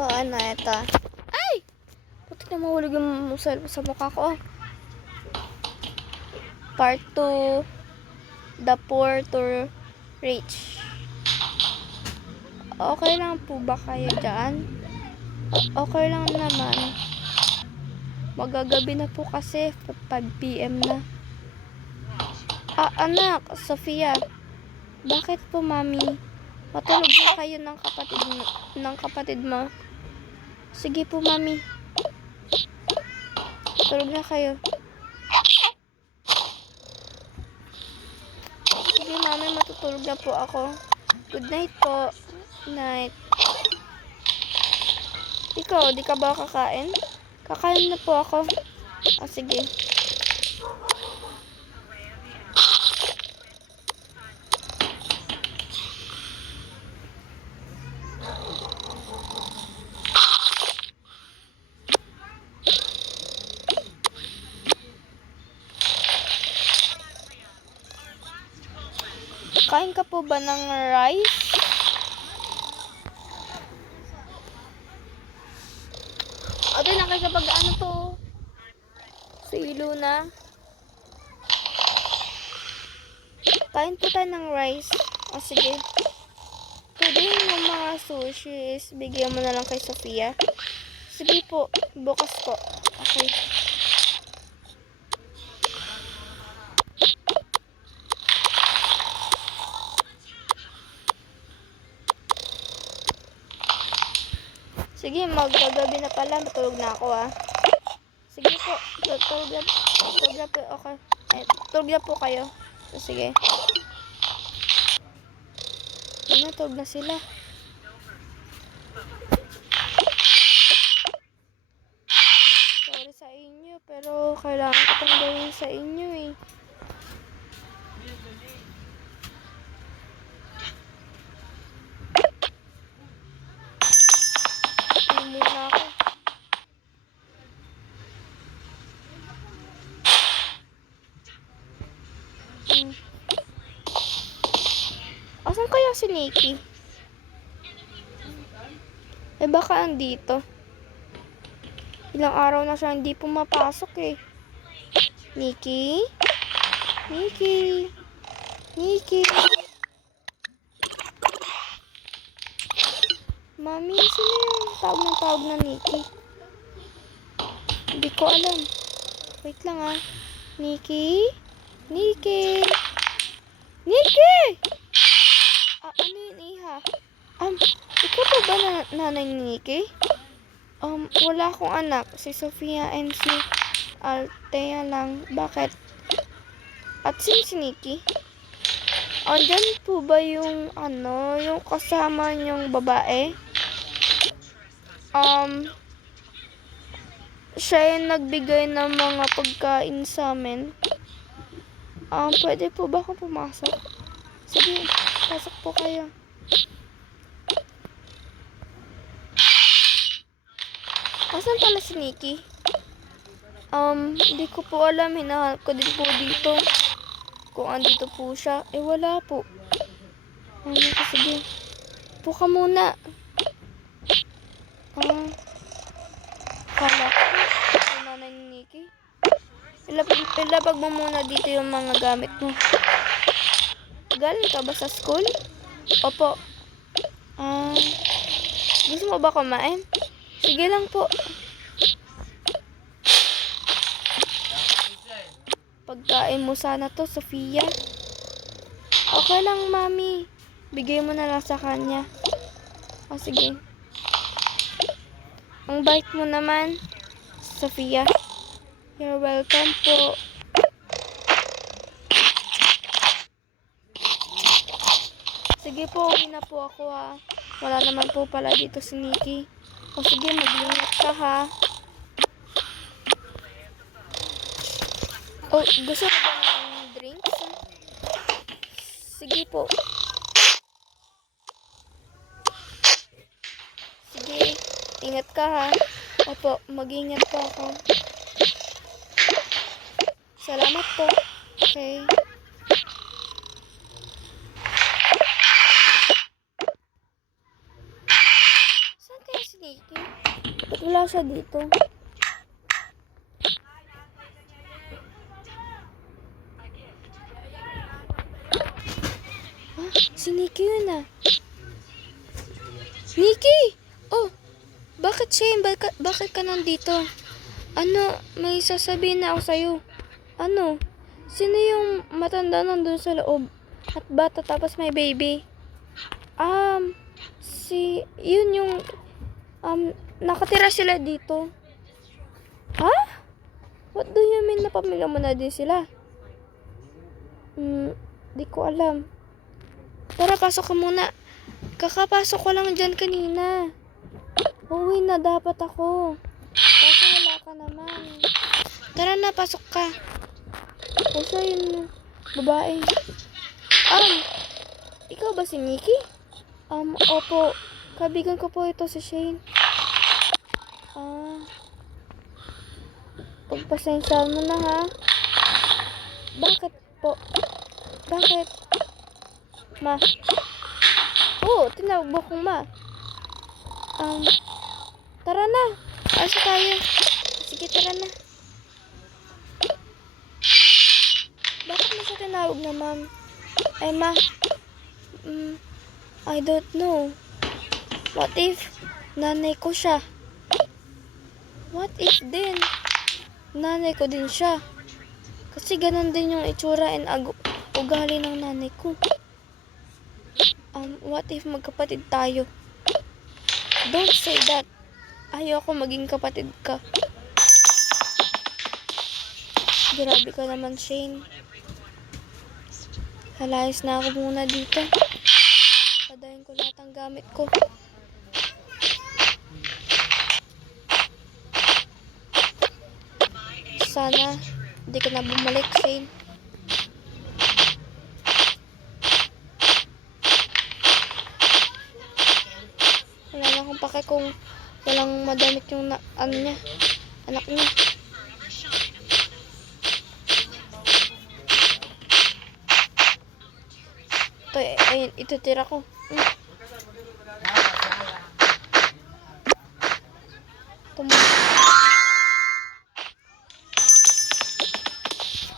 Ano, ito. Ay! Putik na mahulog yung sa mukha ko. Part 2. The poor to rich. Okay lang po ba kayo dyan? Okay lang naman. Magagabi na po kasi 5 PM na. Anak, Sofia. Bakit po, mami? Matulog na kayo ng kapatid mo. Sige po, mami. Tulog na kayo. Sige, mami, matutulog na po ako. Good night po. Night. Ikaw, di ka ba kakain? Kakain na po ako. Sige. Kain ka po ba ng rice? Ate, nakikipag ano to? Silo na. Kain po tayo ng rice. Sige. Pwede yung mga sushi is bigyan mo na lang kay Sofia. Sige po. Bukas po. Okay. Sige, magagabi na pala. Matulog na ako, Sige po. Tulog na po. Okay. Tulog na po kayo. Sige. Tulog na sila. Sorry sa inyo, pero kailangan ko pang gawin sa inyo, muna ako. Asan kaya si Nikki? Baka andito. Ilang araw na siya hindi pumapasok Nikki? Nikki? Nikki? Mami, sino yung tawag na Nikki? Hindi ko alam. Wait lang Nikki? Nikki? Nikki! Ano yun, iha? Ikaw po ba nanay ni Nikki? Wala akong anak. Si Sofia and si Althea lang. Bakit? At sino si Nikki? Andyan po ba yung yung kasama niyong babae? Siya yung nagbigay ng mga pagkain sa amin. Pwede po ba akong pumasok? Sige, pasok po kayo. Asan pala si Nikki? Hindi ko po alam. Hinahanap ko din po dito. Kung andito po siya. Wala po. Sige. Po ka muna. Kala ko. Yung nanay ni Nikki. Ilapag mo muna dito yung mga gamit mo. Galing ka ba sa school? Opo. Gusto mo ba kumain? Sige lang po. Pagkain mo sana to, Sofia. Okay lang, mami. Bigay mo na lang sa kanya. Sige. Ang bait mo naman, Sofia. You're welcome po. Sige po, uwi na po ako Wala naman po pala dito si Nikki. Sige, mag-ingat ka gusto mo ba ng drinks? Sige po. Sige, ingat ka Opo, mag-ingat po ako. Salamat po. Okay. Saan kaya si Nikki? Ba't wala siya dito? Ah, si Nikki yun ah. Nikki! Oh, bakit Shane? Bakit ka nandito? Ano, may sasabihin na ako sa'yo. Ano? Sino yung matanda nandun sa loob? At bata tapos may baby? Yun yung, nakatira sila dito. Ha? What do you mean na pamilya mo na din sila? Di ko alam. Tara, pasok ka muna. Kakapasok ko lang dyan kanina. Uwi na dapat ako. Kasi wala ka naman. Tara na, pasok ka. Kasi yun, babae. Ikaw ba si Nikki? Opo. Kabigan ko po ito si Shane. Pagpasensya mo na ha. Bakit po? Bakit? Ma? Oo, tinawag mo kong ma. Tara na. Asa tayo? Sige, tara na. Bakit mo siya tinawag na ma'am? Ay, ma. I don't know. What if nanay ko siya? What if din nanay ko din siya? Kasi ganun din yung itsura and ugali ng nanay ko. What if magkapatid tayo? Don't say that. Ayoko maging kapatid ka. Grabe ka naman, Shane. Halayas na ako muna dito. Padayin ko lahat ng gamit ko. Sana hindi ka na bumalik, Shane. Wala na akong pake kung walang madamit yung anak niya. Ito, ayun, itutira ko. Tumulong.